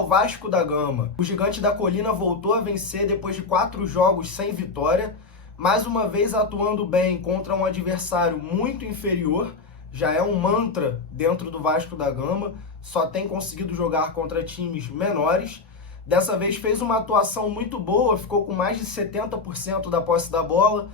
ao Vasco da Gama. O Gigante da Colina voltou a vencer depois de 4 jogos sem vitória, mais uma vez atuando bem contra um adversário muito inferior. Já é um mantra dentro do Vasco da Gama, só tem conseguido jogar contra times menores. Dessa vez fez uma atuação muito boa, ficou com mais de 70% da posse da bola,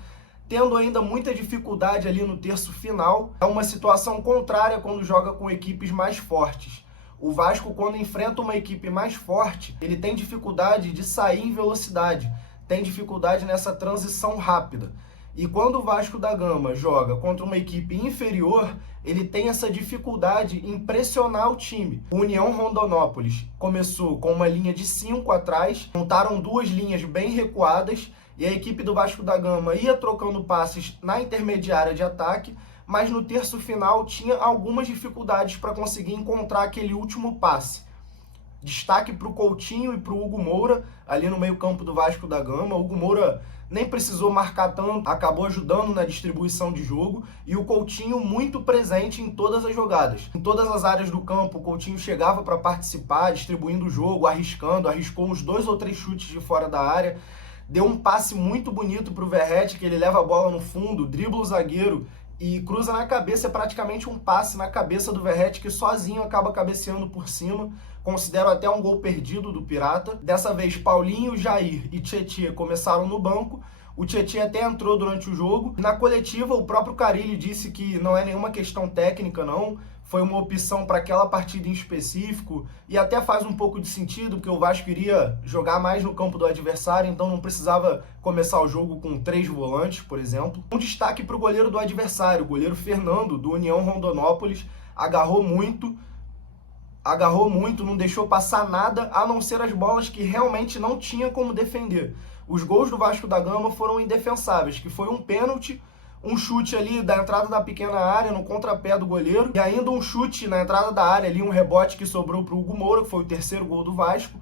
tendo ainda muita dificuldade ali no terço final. É uma situação contrária quando joga com equipes mais fortes. O Vasco, quando enfrenta uma equipe mais forte, ele tem dificuldade de sair em velocidade, tem dificuldade nessa transição rápida. E quando o Vasco da Gama joga contra uma equipe inferior, ele tem essa dificuldade em pressionar o time. O União Rondonópolis começou com uma linha de 5 atrás, montaram 2 linhas bem recuadas, e a equipe do Vasco da Gama ia trocando passes na intermediária de ataque, mas no terço final tinha algumas dificuldades para conseguir encontrar aquele último passe. Destaque para o Coutinho e para o Hugo Moura, ali no meio-campo do Vasco da Gama. O Hugo Moura nem precisou marcar tanto, acabou ajudando na distribuição de jogo, e o Coutinho muito presente em todas as jogadas. Em todas as áreas do campo, o Coutinho chegava para participar, distribuindo o jogo, arriscou uns 2 ou 3 chutes de fora da área, deu um passe muito bonito para o Verratti, que ele leva a bola no fundo, dribla o zagueiro e cruza na cabeça. É praticamente um passe na cabeça do Verratti, que sozinho acaba cabeceando por cima. Considero até um gol perdido do Pirata. Dessa vez, Paulinho, Jair e Tietê começaram no banco. O Tietê até entrou durante o jogo. Na coletiva, o próprio Carille disse que não é nenhuma questão técnica, não. Foi uma opção para aquela partida em específico, e até faz um pouco de sentido, porque o Vasco iria jogar mais no campo do adversário, então não precisava começar o jogo com 3 volantes, por exemplo. Um destaque para o goleiro do adversário, o goleiro Fernando, do União Rondonópolis, agarrou muito, não deixou passar nada, a não ser as bolas que realmente não tinha como defender. Os gols do Vasco da Gama foram indefensáveis, que foi um pênalti, um chute ali da entrada da pequena área no contrapé do goleiro, e ainda um chute na entrada da área ali, um rebote que sobrou para o Hugo Moura, que foi o 3º gol do Vasco.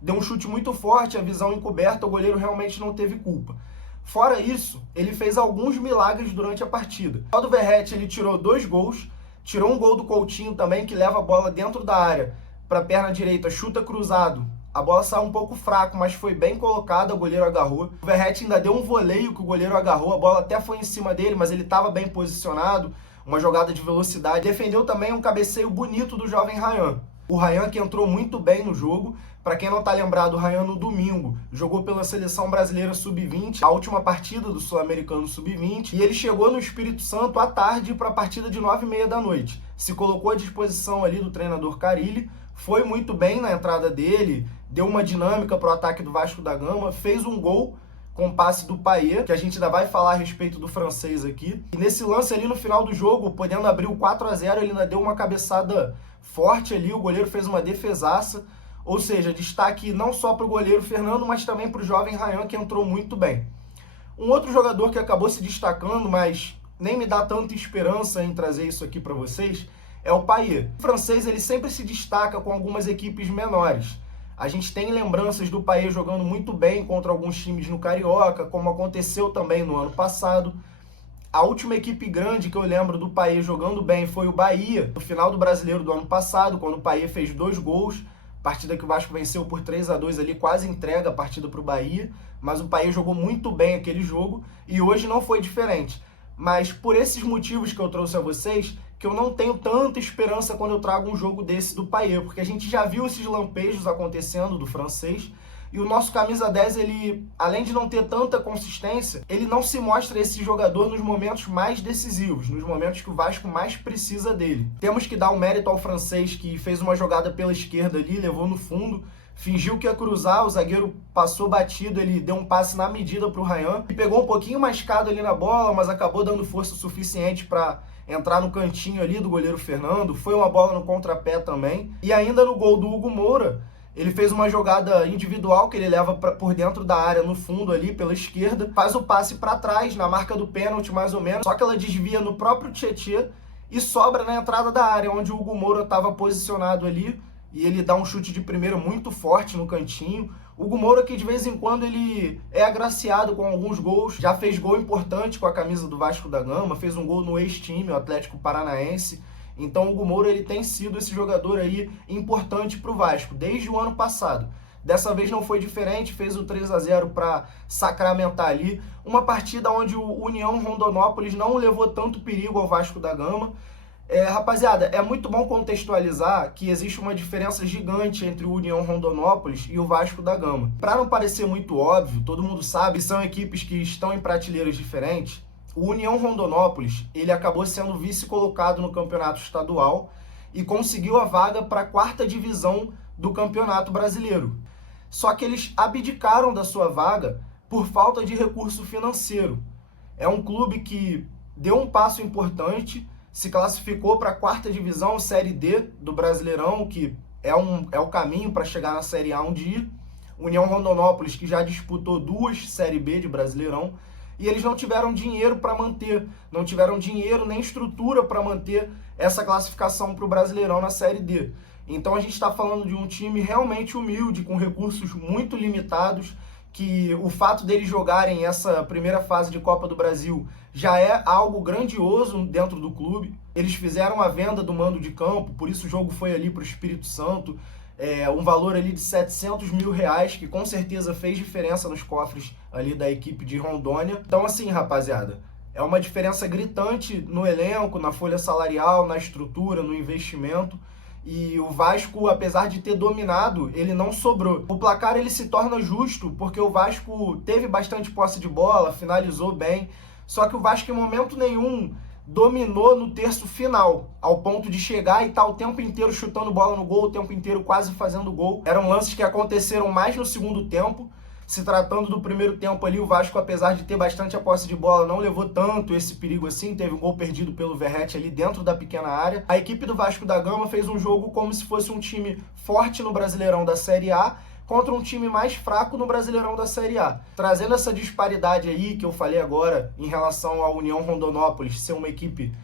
Deu um chute muito forte, a visão encoberta, o goleiro realmente não teve culpa. Fora isso, ele fez alguns milagres durante a partida. O do Verratti, ele tirou 2 gols, tirou um gol do Coutinho também, que leva a bola dentro da área para a perna direita, chuta cruzado. A bola saiu um pouco fraco, mas foi bem colocada, o goleiro agarrou. O Verratti ainda deu um voleio que o goleiro agarrou, a bola até foi em cima dele, mas ele estava bem posicionado, uma jogada de velocidade. Defendeu também um cabeceio bonito do jovem Ryan. O Ryan, que entrou muito bem no jogo. Para quem não está lembrado, o Ryan no domingo jogou pela Seleção Brasileira Sub-20, a última partida do Sul-Americano Sub-20, e ele chegou no Espírito Santo à tarde para a partida de 9h30 da noite. Se colocou à disposição ali do treinador Carille, foi muito bem na entrada dele, deu uma dinâmica para o ataque do Vasco da Gama, fez um gol com o passe do Payet, que a gente ainda vai falar a respeito do francês aqui. E nesse lance ali no final do jogo, podendo abrir o 4-0, ele ainda deu uma cabeçada forte ali, o goleiro fez uma defesaça. Ou seja, destaque não só para o goleiro Fernando, mas também para o jovem Ryan, que entrou muito bem. Um outro jogador que acabou se destacando, mas nem me dá tanta esperança em trazer isso aqui para vocês, é o Payet. O francês, ele sempre se destaca com algumas equipes menores. A gente tem lembranças do Payet jogando muito bem contra alguns times no Carioca, como aconteceu também no ano passado. A última equipe grande que eu lembro do Payet jogando bem foi o Bahia, no final do Brasileiro do ano passado, quando o Payet fez 2 gols. Partida que o Vasco venceu por 3-2 ali, quase entrega a partida para o Bahia, mas o Payet jogou muito bem aquele jogo e hoje não foi diferente. Mas por esses motivos que eu trouxe a vocês, que eu não tenho tanta esperança quando eu trago um jogo desse do Payet, porque a gente já viu esses lampejos acontecendo do francês, e o nosso camisa 10, ele, além de não ter tanta consistência, ele não se mostra esse jogador nos momentos mais decisivos, nos momentos que o Vasco mais precisa dele. Temos que dar um mérito ao francês, que fez uma jogada pela esquerda ali, levou no fundo, fingiu que ia cruzar, o zagueiro passou batido, ele deu um passe na medida para o Ryan, e pegou um pouquinho mascado ali na bola, mas acabou dando força suficiente para entrar no cantinho ali do goleiro Fernando. Foi uma bola no contrapé também. E ainda no gol do Hugo Moura, ele fez uma jogada individual que ele leva por dentro da área, no fundo ali, pela esquerda. Faz o passe para trás, na marca do pênalti mais ou menos. Só que ela desvia no próprio Tietê e sobra na entrada da área, onde o Hugo Moura estava posicionado ali. E ele dá um chute de primeira muito forte no cantinho. O Hugo Moura, que de vez em quando ele é agraciado com alguns gols. Já fez gol importante com a camisa do Vasco da Gama. Fez um gol no ex-time, o Atlético Paranaense. Então o Hugo Moura ele tem sido esse jogador aí importante para o Vasco desde o ano passado. Dessa vez não foi diferente, fez o 3-0 para sacramentar ali. Uma partida onde o União Rondonópolis não levou tanto perigo ao Vasco da Gama. Rapaziada, é muito bom contextualizar que existe uma diferença gigante entre o União Rondonópolis e o Vasco da Gama. Para não parecer muito óbvio, todo mundo sabe que são equipes que estão em prateleiras diferentes. O União Rondonópolis, ele acabou sendo vice-colocado no campeonato estadual e conseguiu a vaga para a 4ª divisão do Campeonato Brasileiro. Só que eles abdicaram da sua vaga por falta de recurso financeiro. É um clube que deu um passo importante, se classificou para a 4ª divisão, Série D do Brasileirão, que é o caminho para chegar na Série A um dia. União Rondonópolis, que já disputou 2 Série B de Brasileirão, e eles não tiveram dinheiro para manter, não tiveram dinheiro nem estrutura para manter essa classificação para o Brasileirão na Série D. Então a gente está falando de um time realmente humilde, com recursos muito limitados, que o fato deles jogarem essa primeira fase de Copa do Brasil já é algo grandioso dentro do clube. Eles fizeram a venda do mando de campo, por isso o jogo foi ali para o Espírito Santo, um valor ali de R$700 mil, que com certeza fez diferença nos cofres ali da equipe de Rondônia. Então assim, rapaziada, é uma diferença gritante no elenco, na folha salarial, na estrutura, no investimento. E o Vasco, apesar de ter dominado, ele não sobrou. O placar ele se torna justo porque o Vasco teve bastante posse de bola, finalizou bem. Só que o Vasco em momento nenhum dominou no terço final, ao ponto de chegar e estar o tempo inteiro chutando bola no gol, o tempo inteiro quase fazendo gol. Eram lances que aconteceram mais no segundo tempo. Se tratando do primeiro tempo ali, o Vasco, apesar de ter bastante a posse de bola, não levou tanto esse perigo assim. Teve um gol perdido pelo Verratti ali dentro da pequena área. A equipe do Vasco da Gama fez um jogo como se fosse um time forte no Brasileirão da Série A contra um time mais fraco no Brasileirão da Série A. Trazendo essa disparidade aí que eu falei agora em relação à União Rondonópolis ser uma equipe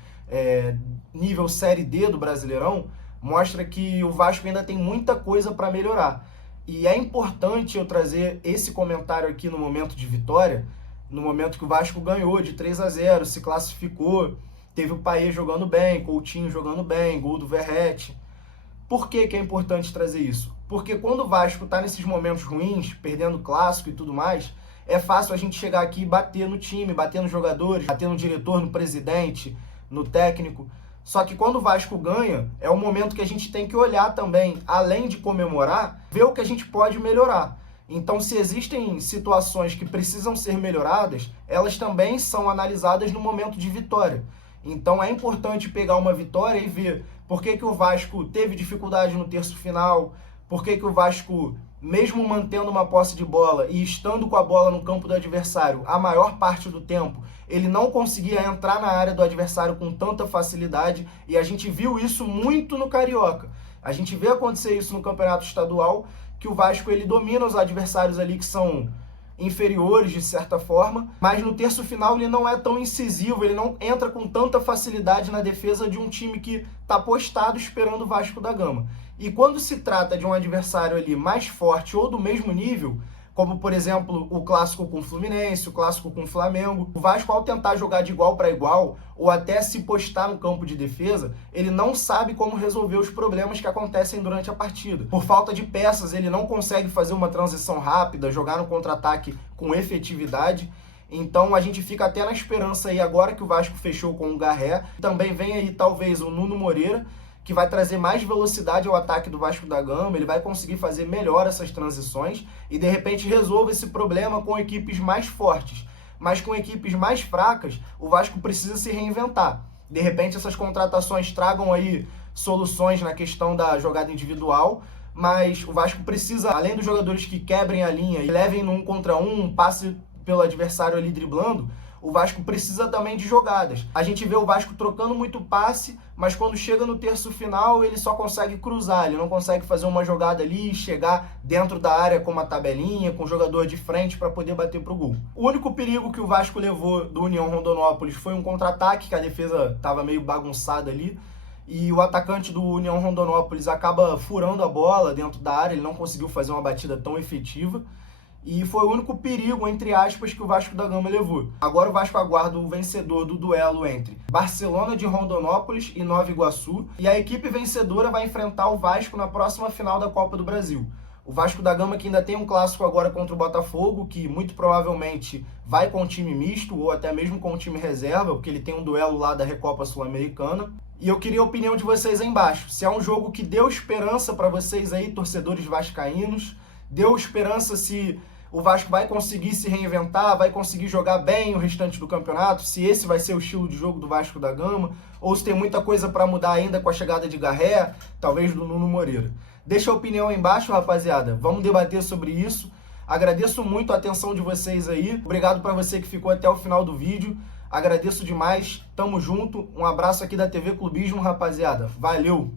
nível Série D do Brasileirão, mostra que o Vasco ainda tem muita coisa para melhorar. E é importante eu trazer esse comentário aqui no momento de vitória, no momento que o Vasco ganhou de 3-0, se classificou, teve o Payet jogando bem, Coutinho jogando bem, gol do Verratti. Por que é importante trazer isso? Porque quando o Vasco está nesses momentos ruins, perdendo clássico e tudo mais, é fácil a gente chegar aqui e bater no time, bater nos jogadores, bater no diretor, no presidente, no técnico. Só que quando o Vasco ganha, é um momento que a gente tem que olhar também, além de comemorar, ver o que a gente pode melhorar. Então, se existem situações que precisam ser melhoradas, elas também são analisadas no momento de vitória. Então, é importante pegar uma vitória e ver por que o Vasco teve dificuldade no terço final, por que o Vasco, mesmo mantendo uma posse de bola e estando com a bola no campo do adversário a maior parte do tempo, ele não conseguia entrar na área do adversário com tanta facilidade, e a gente viu isso muito no Carioca. A gente vê acontecer isso no Campeonato Estadual, que o Vasco ele domina os adversários ali que são inferiores de certa forma, mas no terço final ele não é tão incisivo, ele não entra com tanta facilidade na defesa de um time que está postado esperando o Vasco da Gama. E quando se trata de um adversário ali mais forte ou do mesmo nível, como, por exemplo, o clássico com o Fluminense, o clássico com o Flamengo, o Vasco, ao tentar jogar de igual para igual, ou até se postar no campo de defesa, ele não sabe como resolver os problemas que acontecem durante a partida. Por falta de peças, ele não consegue fazer uma transição rápida, jogar no contra-ataque com efetividade. Então a gente fica até na esperança aí, agora que o Vasco fechou com o Garré, também vem aí talvez o Nuno Moreira, que vai trazer mais velocidade ao ataque do Vasco da Gama, ele vai conseguir fazer melhor essas transições e de repente resolve esse problema com equipes mais fortes. Mas com equipes mais fracas, o Vasco precisa se reinventar. De repente essas contratações tragam aí soluções na questão da jogada individual, mas o Vasco precisa, além dos jogadores que quebrem a linha e levem no 1 contra 1, passe pelo adversário ali driblando, o Vasco precisa também de jogadas. A gente vê o Vasco trocando muito passe, mas quando chega no terço final, ele só consegue cruzar, ele não consegue fazer uma jogada ali, chegar dentro da área com uma tabelinha, com o jogador de frente para poder bater pro gol. O único perigo que o Vasco levou do União Rondonópolis foi um contra-ataque, que a defesa estava meio bagunçada ali, e o atacante do União Rondonópolis acaba furando a bola dentro da área, ele não conseguiu fazer uma batida tão efetiva. e foi o único perigo, entre aspas, que o Vasco da Gama levou. Agora o Vasco aguarda o vencedor do duelo entre Barcelona de Rondonópolis e Nova Iguaçu, e a equipe vencedora vai enfrentar o Vasco na próxima final da Copa do Brasil. O Vasco da Gama que ainda tem um clássico agora contra o Botafogo, que muito provavelmente vai com time misto ou até mesmo com time reserva, porque ele tem um duelo lá da Recopa Sul-Americana. E eu queria a opinião de vocês aí embaixo. Se é um jogo que deu esperança para vocês aí, torcedores vascaínos, deu esperança se o Vasco vai conseguir se reinventar, vai conseguir jogar bem o restante do campeonato, se esse vai ser o estilo de jogo do Vasco da Gama, ou se tem muita coisa para mudar ainda com a chegada de Garré, talvez do Nuno Moreira. Deixa a opinião aí embaixo, rapaziada. Vamos debater sobre isso. Agradeço muito a atenção de vocês aí. Obrigado para você que ficou até o final do vídeo. Agradeço demais. Tamo junto. Um abraço aqui da TV Clubismo, rapaziada. Valeu!